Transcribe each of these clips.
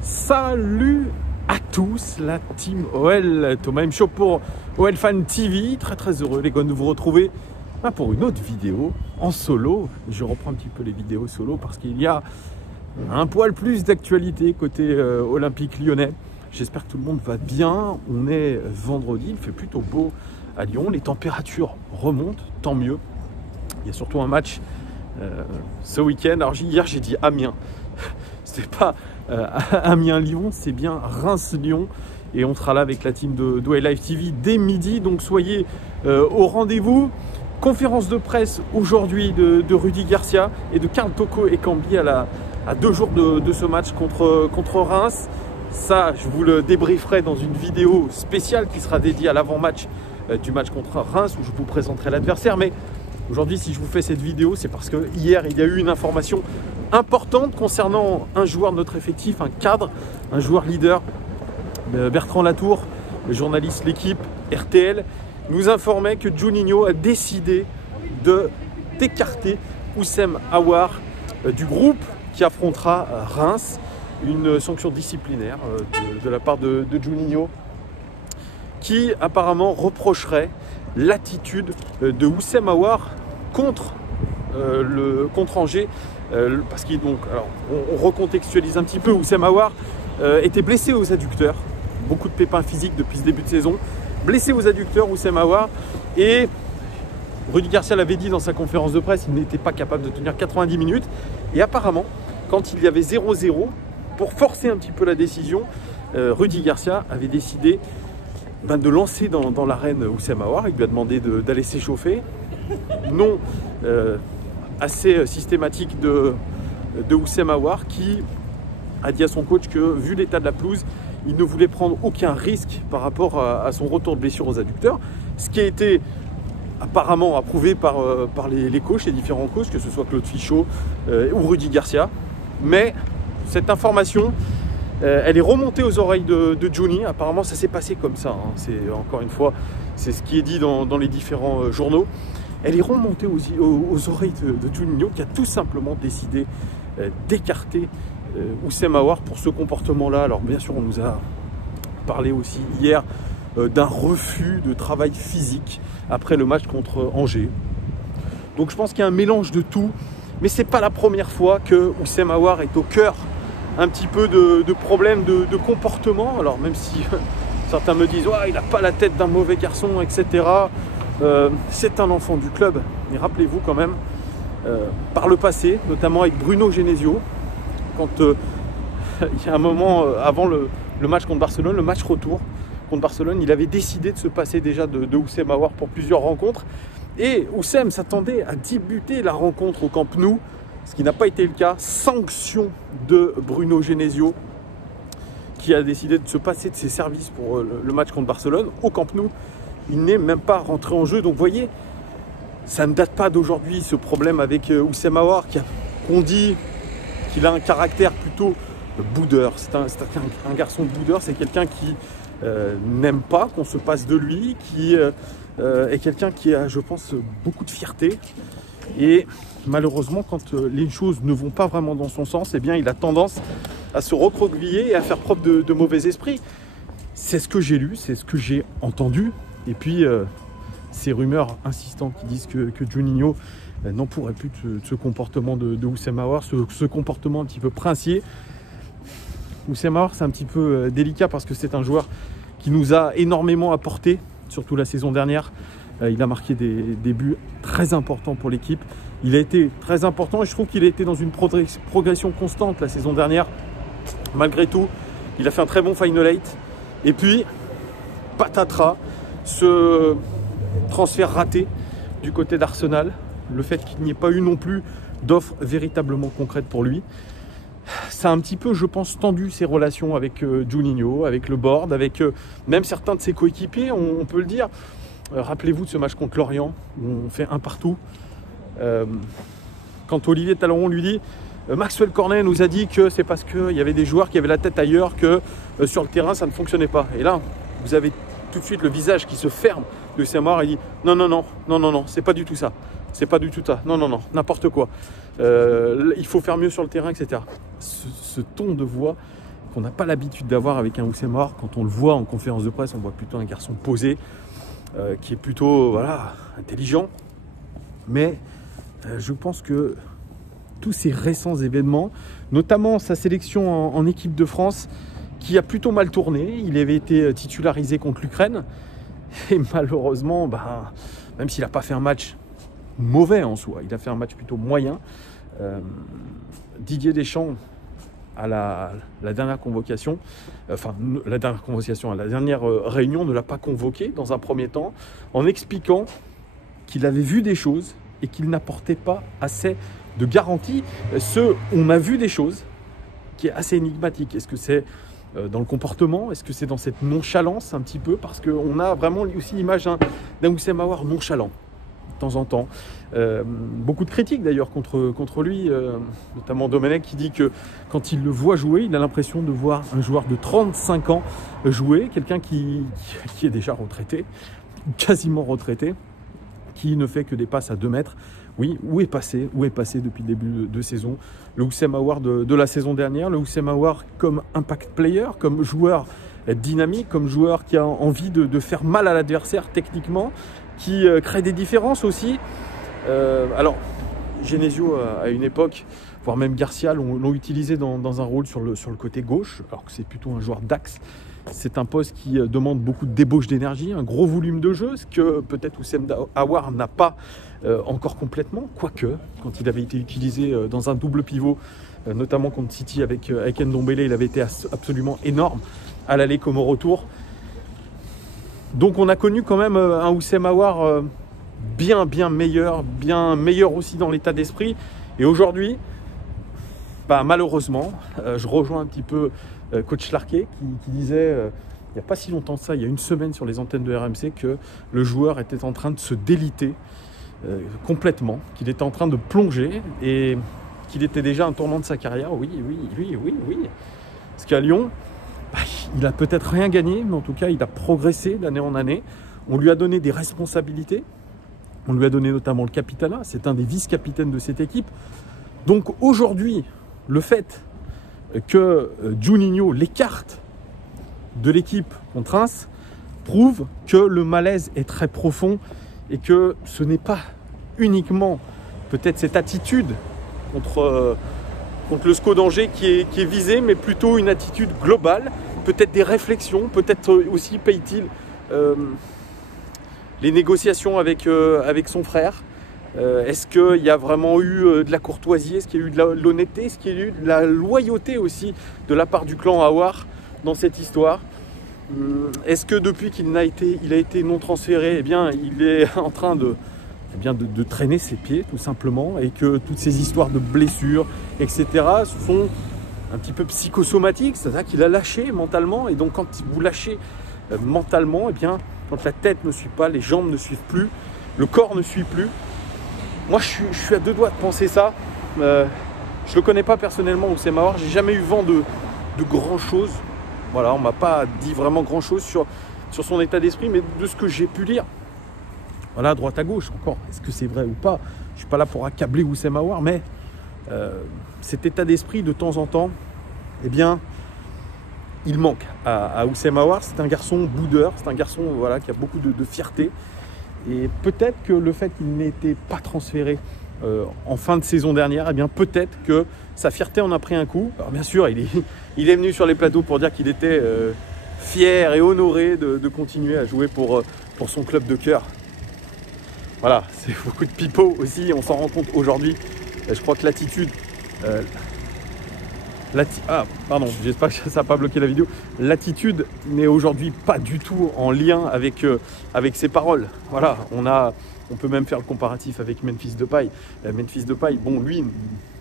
Salut à tous, la team OL, Thomas M. Show pour OL Fan TV. Très heureux les gars de vous retrouver pour une autre vidéo en solo. Je reprends un petit peu les vidéos solo parce qu'il y a un poil plus d'actualité côté Olympique Lyonnais. J'espère que tout le monde va bien. On est vendredi, il fait plutôt beau à Lyon. Les températures remontent, tant mieux. Il y a surtout un match ce week-end. Alors hier j'ai dit Amiens. C'était pas Amiens-Lyon, c'est bien Reims-Lyon. Et on sera là avec la team de OL Live TV dès midi. Donc soyez au rendez-vous. Conférence de presse aujourd'hui de Rudy Garcia et de Karl Toko Ekambi à 2 jours de ce match contre Reims. Ça, je vous le débrieferai dans une vidéo spéciale qui sera dédiée à l'avant-match du match contre Reims où je vous présenterai l'adversaire. Mais aujourd'hui, si je vous fais cette vidéo, c'est parce que hier, il y a eu une information importante concernant un joueur de notre effectif, un cadre, un joueur leader. Bertrand Latour, le journaliste L'équipe RTL, nous informait que Juninho a décidé d'écarter Oussem Aouar du groupe qui affrontera Reims. Une sanction disciplinaire de la part de Juninho qui apparemment reprocherait l'attitude de Oussem Aouar contre Angers. Parce qu'il on recontextualise un petit peu. Oussem Aouar était blessé aux adducteurs, beaucoup de pépins physiques depuis ce début de saison, blessé aux adducteurs Oussem Aouar, et Rudy Garcia l'avait dit dans sa conférence de presse, il n'était pas capable de tenir 90 minutes, et apparemment quand il y avait 0-0, pour forcer un petit peu la décision, Rudy Garcia avait décidé de lancer dans l'arène Oussem Aouar. Il lui a demandé d'aller s'échauffer, non assez systématique de Oussem Aouar, qui a dit à son coach que vu l'état de la pelouse, il ne voulait prendre aucun risque par rapport à son retour de blessure aux adducteurs, ce qui a été apparemment approuvé par les coachs, les différents coachs, que ce soit Claude Fichot ou Rudy Garcia. Mais cette information, elle est remontée aux oreilles de Juni. Apparemment, ça s'est passé comme ça. C'est encore une fois, c'est ce qui est dit dans les différents journaux. Elle est remontée aux oreilles de Juninho, qui a tout simplement décidé d'écarter Oussem Aouar pour ce comportement-là. Alors bien sûr, on nous a parlé aussi hier d'un refus de travail physique après le match contre Angers. Donc je pense qu'il y a un mélange de tout, mais c'est pas la première fois que Oussem Aouar est au cœur un petit peu de problèmes de comportement. Alors même si certains me disent il n'a pas la tête d'un mauvais garçon, etc. C'est un enfant du club, mais rappelez-vous quand même, par le passé, notamment avec Bruno Genesio, quand il y a un moment avant le match contre Barcelone, le match retour contre Barcelone, il avait décidé de se passer déjà de Oussem Aouar pour plusieurs rencontres, et Oussem s'attendait à débuter la rencontre au Camp Nou, ce qui n'a pas été le cas. Sanction de Bruno Genesio, qui a décidé de se passer de ses services pour le match contre Barcelone au Camp Nou. Il n'est même pas rentré en jeu. Donc vous voyez, ça ne date pas d'aujourd'hui, ce problème avec Oussem Aouar, qu'on dit qu'il a un caractère plutôt boudeur. C'est un garçon boudeur, c'est quelqu'un qui n'aime pas qu'on se passe de lui, qui est quelqu'un qui a, je pense, beaucoup de fierté. Et malheureusement, quand les choses ne vont pas vraiment dans son sens, eh bien, il a tendance à se recroqueviller et à faire preuve de mauvais esprit. C'est ce que j'ai lu, c'est ce que j'ai entendu. Et puis, ces rumeurs insistantes qui disent que Juninho n'en pourrait plus de ce comportement de Oussem Aouar, ce comportement un petit peu princier. Oussem Aouar, c'est un petit peu délicat parce que c'est un joueur qui nous a énormément apporté, surtout la saison dernière. Il a marqué des buts très importants pour l'équipe. Il a été très important et je trouve qu'il a été dans une progression constante la saison dernière. Malgré tout, il a fait un très bon Final 8. Et puis, patatras, ce transfert raté du côté d'Arsenal, le fait qu'il n'y ait pas eu non plus d'offre véritablement concrète pour lui, ça a un petit peu, je pense, tendu ses relations avec Juninho, avec le board, avec même certains de ses coéquipiers, on peut le dire. Rappelez-vous de ce match contre Lorient, où on fait un partout. Quand Olivier Talleyrand lui dit Maxwell Cornet nous a dit que c'est parce qu'il y avait des joueurs qui avaient la tête ailleurs que sur le terrain ça ne fonctionnait pas. Et là, vous avez tout de suite le visage qui se ferme de Oussem Aouar et dit non, c'est pas du tout ça. C'est pas du tout ça. Non, n'importe quoi. Il faut faire mieux sur le terrain, etc. Ce ton de voix qu'on n'a pas l'habitude d'avoir avec un Oussem Aouar. Quand on le voit en conférence de presse, on voit plutôt un garçon posé, qui est plutôt voilà, intelligent. Mais je pense que tous ces récents événements, notamment sa sélection en équipe de France, qui a plutôt mal tourné. Il avait été titularisé contre l'Ukraine. Et malheureusement, même s'il n'a pas fait un match mauvais en soi, il a fait un match plutôt moyen. Didier Deschamps, à la dernière convocation, à la dernière réunion, ne l'a pas convoqué dans un premier temps, en expliquant qu'il avait vu des choses et qu'il n'apportait pas assez de garanties. On a vu des choses qui est assez énigmatique. Est-ce que c'est dans le comportement? Est-ce que c'est dans cette nonchalance un petit peu? Parce qu'on a vraiment aussi l'image d'un Oussem Aouar nonchalant de temps en temps. Beaucoup de critiques d'ailleurs contre lui, notamment Domenech qui dit que quand il le voit jouer, il a l'impression de voir un joueur de 35 ans jouer, quelqu'un qui est déjà retraité, quasiment retraité, qui ne fait que des passes à 2 mètres. Oui, où est passé depuis le début de saison le Oussem Aouar de la saison dernière, le Oussem Aouar comme impact player, comme joueur dynamique, comme joueur qui a envie de faire mal à l'adversaire techniquement, qui crée des différences aussi. Alors, Genesio à une époque, voire même Garcia l'ont utilisé dans un rôle sur le côté gauche, alors que c'est plutôt un joueur d'axe. C'est un poste qui demande beaucoup de débauche d'énergie, un gros volume de jeu, ce que peut-être Oussem Aouar n'a pas encore complètement, quoique quand il avait été utilisé dans un double pivot, notamment contre City avec Ndombele, il avait été absolument énorme à l'aller comme au retour. Donc on a connu quand même un Oussem Aouar bien meilleur aussi dans l'état d'esprit. Et aujourd'hui, malheureusement, je rejoins un petit peu coach Larquet qui disait il n'y a pas si longtemps que ça, il y a une semaine sur les antennes de RMC, que le joueur était en train de se déliter complètement, qu'il était en train de plonger et qu'il était déjà à un tournant de sa carrière. Oui. Parce qu'à Lyon, il a peut-être rien gagné, mais en tout cas, il a progressé d'année en année. On lui a donné des responsabilités. On lui a donné notamment le capitanat. C'est un des vice-capitaines de cette équipe. Donc aujourd'hui, le fait que Juninho l'écarte de l'équipe contre Reims prouve que le malaise est très profond et que ce n'est pas uniquement peut-être cette attitude contre le SCO d'Angers qui est visée, mais plutôt une attitude globale, peut-être des réflexions, peut-être aussi paye-t-il les négociations avec son frère. Est-ce qu'il y a vraiment eu de la courtoisie? Est-ce qu'il y a eu de l'honnêteté? Est-ce qu'il y a eu de la loyauté aussi de la part du clan Aouar dans cette histoire? Est-ce que depuis qu'il a été non transféré, il est en train de traîner ses pieds tout simplement, et que toutes ces histoires de blessures, etc. sont un petit peu psychosomatiques, c'est-à-dire qu'il a lâché mentalement, et donc quand vous lâchez mentalement, quand la tête ne suit pas, les jambes ne suivent plus, le corps ne suit plus. Moi, je suis à 2 doigts de penser ça. Je ne le connais pas personnellement, Oussem Aouar. J'ai jamais eu vent de grand-chose. Voilà, on ne m'a pas dit vraiment grand-chose sur son état d'esprit, mais de ce que j'ai pu lire. Voilà, à droite à gauche encore. Est-ce que c'est vrai ou pas? Je ne suis pas là pour accabler Oussem Aouar, mais cet état d'esprit, de temps en temps, il manque à Oussem Aouar. C'est un garçon boudeur, c'est un garçon qui a beaucoup de fierté. Et peut-être que le fait qu'il n'était pas transféré en fin de saison dernière, peut-être que sa fierté en a pris un coup. Alors bien sûr, il est venu sur les plateaux pour dire qu'il était fier et honoré de continuer à jouer pour son club de cœur. Voilà, c'est beaucoup de pipeaux aussi, on s'en rend compte aujourd'hui. Je crois que l'attitude... j'espère que ça n'a pas bloqué la vidéo. L'attitude n'est aujourd'hui pas du tout en lien avec ses paroles. Voilà, on peut même faire le comparatif avec Memphis Depay. Memphis Depay, lui, il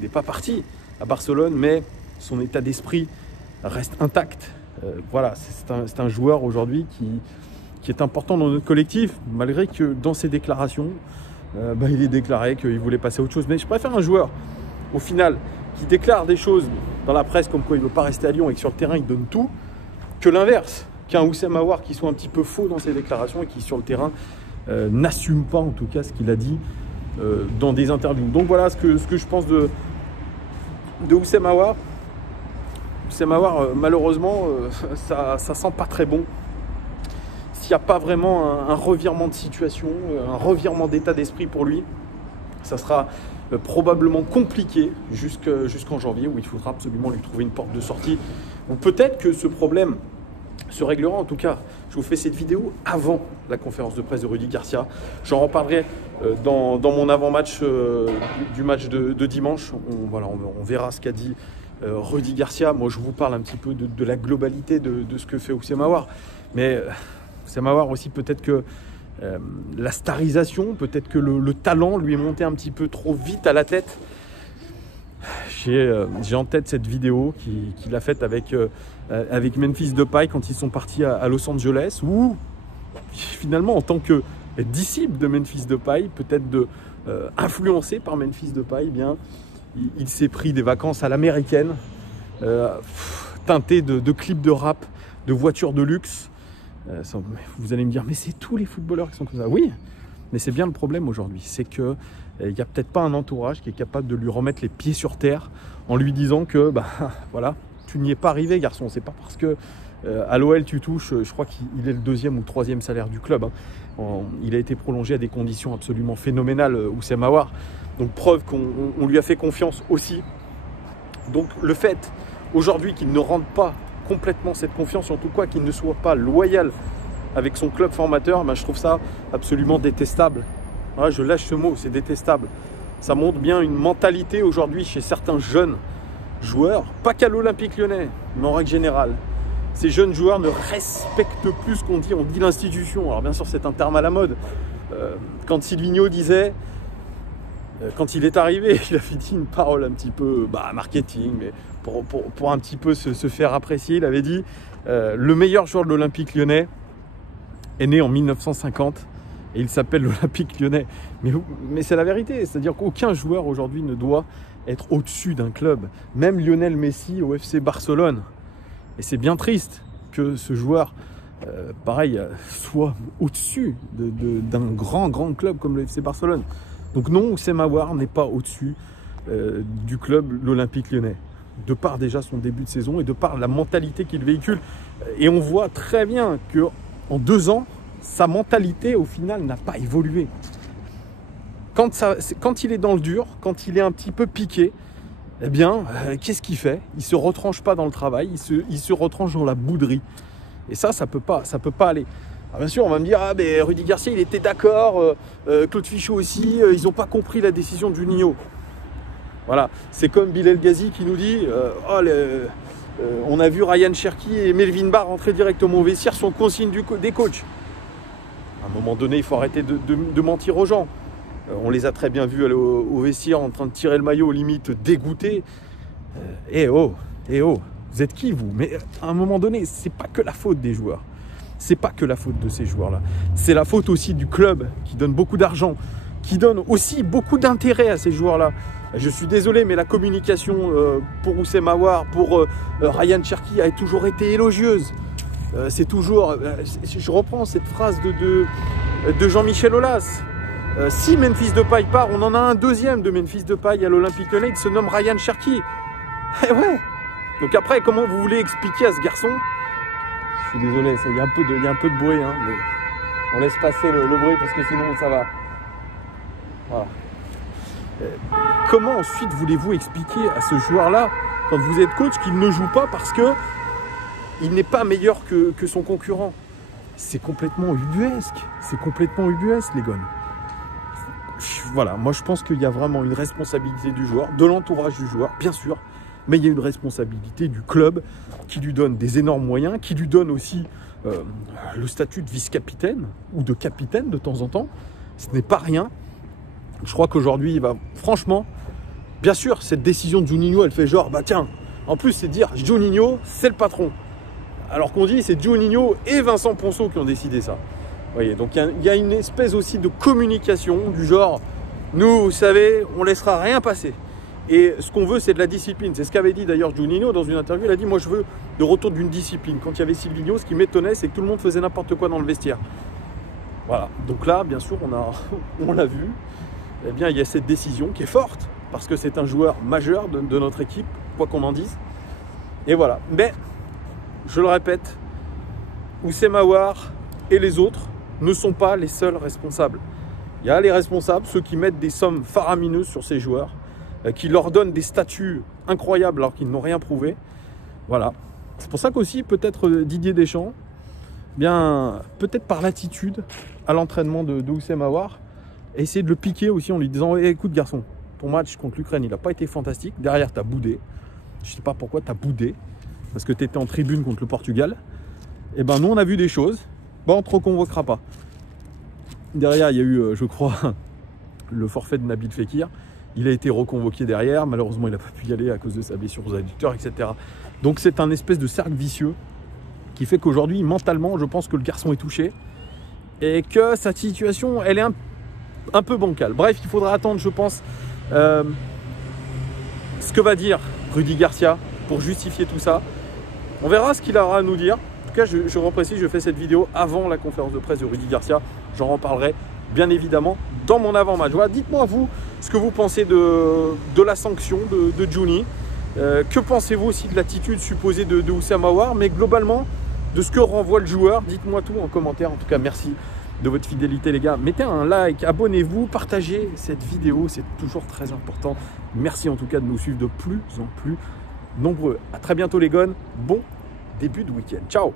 n'est pas parti à Barcelone, mais son état d'esprit reste intact. C'est un joueur aujourd'hui qui est important dans notre collectif, malgré que dans ses déclarations, il est déclaré qu'il voulait passer à autre chose. Mais je préfère un joueur, au final, qui déclare des choses dans la presse comme quoi il ne veut pas rester à Lyon et que sur le terrain il donne tout, que l'inverse, qu'un Oussem Aouar qui soit un petit peu faux dans ses déclarations et qui sur le terrain n'assume pas en tout cas ce qu'il a dit dans des interviews. Donc voilà ce que je pense de Oussem Aouar. Houssem Aouar, malheureusement, ça sent pas très bon. S'il n'y a pas vraiment un revirement de situation, un revirement d'état d'esprit pour lui, ça sera probablement compliqué jusqu'en janvier, où il faudra absolument lui trouver une porte de sortie. Ou peut-être que ce problème se réglera. En tout cas, je vous fais cette vidéo avant la conférence de presse de Rudy Garcia. J'en reparlerai dans mon avant-match du match de dimanche. On verra ce qu'a dit Rudy Garcia. Moi, je vous parle un petit peu de la globalité de ce que fait Houssem Aouar. Mais Houssem Aouar aussi, peut-être que la starisation, peut-être que le talent lui est monté un petit peu trop vite à la tête. J'ai en tête cette vidéo qu'il a faite avec Memphis Depay quand ils sont partis à Los Angeles, où finalement, en tant que disciple de Memphis Depay, peut-être influencé par Memphis Depay, eh bien, il s'est pris des vacances à l'américaine, teintées de clips de rap, de voitures de luxe. Vous allez me dire, mais c'est tous les footballeurs qui sont comme ça. Oui, mais c'est bien le problème aujourd'hui, c'est que il n'y a peut-être pas un entourage qui est capable de lui remettre les pieds sur terre en lui disant que voilà, tu n'y es pas arrivé, garçon. C'est pas parce que à l'OL tu touches, je crois qu'il est le 2e ou 3e salaire du club. Il a été prolongé à des conditions absolument phénoménales, Houssem Aouar. Donc preuve qu'on lui a fait confiance aussi. Donc le fait aujourd'hui qu'il ne rende pas complètement cette confiance, en tout cas qu'il ne soit pas loyal avec son club formateur, je trouve ça absolument détestable. Voilà, je lâche ce mot, c'est détestable. Ça montre bien une mentalité aujourd'hui chez certains jeunes joueurs, pas qu'à l'Olympique Lyonnais, mais en règle générale. Ces jeunes joueurs ne respectent plus ce qu'on dit, on dit l'institution. Alors bien sûr, c'est un terme à la mode. Quand Silvino disait, quand il est arrivé, il a fait une parole un petit peu marketing, mais pour un petit peu se faire apprécier, il avait dit le meilleur joueur de l'Olympique Lyonnais est né en 1950 et il s'appelle l'Olympique Lyonnais. Mais c'est la vérité, c'est-à-dire qu'aucun joueur aujourd'hui ne doit être au-dessus d'un club, même Lionel Messi au FC Barcelone. Et c'est bien triste que ce joueur, soit au-dessus d'un grand club comme le FC Barcelone. Donc non, Houssem Aouar n'est pas au-dessus du club l'Olympique Lyonnais, de par déjà son début de saison et de par la mentalité qu'il véhicule. Et on voit très bien qu'en 2 ans, sa mentalité au final n'a pas évolué. Quand il est dans le dur, quand il est un petit peu piqué, eh bien, qu'est-ce qu'il fait? Il ne se retranche pas dans le travail, il se retranche dans la bouderie. Et ça peut pas aller. Alors bien sûr, on va me dire, mais Rudy Garcia, il était d'accord, Claude Fichot aussi, ils n'ont pas compris la décision de Juninho. Voilà, c'est comme Bilal Ghazi qui nous dit, on a vu Ryan Cherki et Melvin Barr rentrer directement au vestiaire sur consigne des coachs. À un moment donné, il faut arrêter de mentir aux gens. On les a très bien vus aller au vestiaire en train de tirer le maillot, limite dégoûtés. Vous êtes qui vous? Mais à un moment donné, c'est pas que la faute des joueurs. C'est pas que la faute de ces joueurs-là. C'est la faute aussi du club qui donne beaucoup d'argent, qui donne aussi beaucoup d'intérêt à ces joueurs-là. Je suis désolé, mais la communication pour Houssem Aouar, pour Ryan Cherki a toujours été élogieuse. C'est toujours... je reprends cette phrase de Jean-Michel Aulas. Si Memphis Depay part, on en a un deuxième de Memphis Depay à l'Olympique Lyonnais qui se nomme Ryan Cherki. Eh ouais. Donc après, comment vous voulez expliquer à ce garçon? Je suis désolé, il y a un peu de bruit, mais on laisse passer le bruit parce que sinon ça va. Voilà. Comment ensuite voulez-vous expliquer à ce joueur-là, quand vous êtes coach, qu'il ne joue pas parce qu'il n'est pas meilleur que son concurrent? C'est complètement ubuesque. C'est complètement ubuesque, les gars. Voilà, moi je pense qu'il y a vraiment une responsabilité du joueur, de l'entourage du joueur, bien sûr, mais il y a une responsabilité du club qui lui donne des énormes moyens, qui lui donne aussi le statut de vice-capitaine ou de capitaine de temps en temps. Ce n'est pas rien. Je crois qu'aujourd'hui, franchement, bien sûr, cette décision de Juninho, elle fait genre, tiens, en plus c'est dire Juninho, c'est le patron. Alors qu'on dit c'est Juninho et Vincent Ponceau qui ont décidé ça. Vous voyez, donc il y a une espèce aussi de communication du genre, nous, vous savez, on laissera rien passer. Et ce qu'on veut, c'est de la discipline. C'est ce qu'avait dit d'ailleurs Juninho dans une interview. Il a dit, moi je veux le retour d'une discipline. Quand il y avait Silvino, ce qui m'étonnait, c'est que tout le monde faisait n'importe quoi dans le vestiaire. Voilà, donc là, bien sûr, on l'a vu. Eh bien, il y a cette décision qui est forte, parce que c'est un joueur majeur de notre équipe, quoi qu'on en dise. Et voilà. Mais, je le répète, Oussem Aouar et les autres ne sont pas les seuls responsables. Il y a les responsables, ceux qui mettent des sommes faramineuses sur ces joueurs, qui leur donnent des statuts incroyables alors qu'ils n'ont rien prouvé. Voilà. C'est pour ça qu'aussi, peut-être Didier Deschamps, bien, peut-être par l'attitude à l'entraînement de Oussem Aouar, essayer de le piquer aussi en lui disant écoute garçon, ton match contre l'Ukraine, il n'a pas été fantastique. Derrière, tu as boudé. Je ne sais pas pourquoi tu as boudé. Parce que tu étais en tribune contre le Portugal. Et ben nous, on a vu des choses. Ben, on ne te reconvoquera pas. Derrière, il y a eu, je crois, le forfait de Nabil Fekir. Il a été reconvoqué derrière. Malheureusement, il n'a pas pu y aller à cause de sa blessure aux adducteurs, etc. Donc, c'est un espèce de cercle vicieux qui fait qu'aujourd'hui, mentalement, je pense que le garçon est touché. Et que sa situation, elle est un peu bancale. Bref, il faudra attendre, je pense, ce que va dire Rudy Garcia pour justifier tout ça. On verra ce qu'il aura à nous dire. En tout cas, je reprécise, je fais cette vidéo avant la conférence de presse de Rudy Garcia. J'en reparlerai bien évidemment dans mon avant-match. Voilà, dites-moi vous ce que vous pensez de la sanction de Juni. Que pensez-vous aussi de l'attitude supposée de Oussem Aouar, mais globalement de ce que renvoie le joueur. Dites-moi tout en commentaire. En tout cas, merci de votre fidélité les gars. Mettez un like, abonnez-vous, partagez cette vidéo, c'est toujours très important. Merci en tout cas de nous suivre de plus en plus nombreux. À très bientôt les gones, bon début de week-end. Ciao.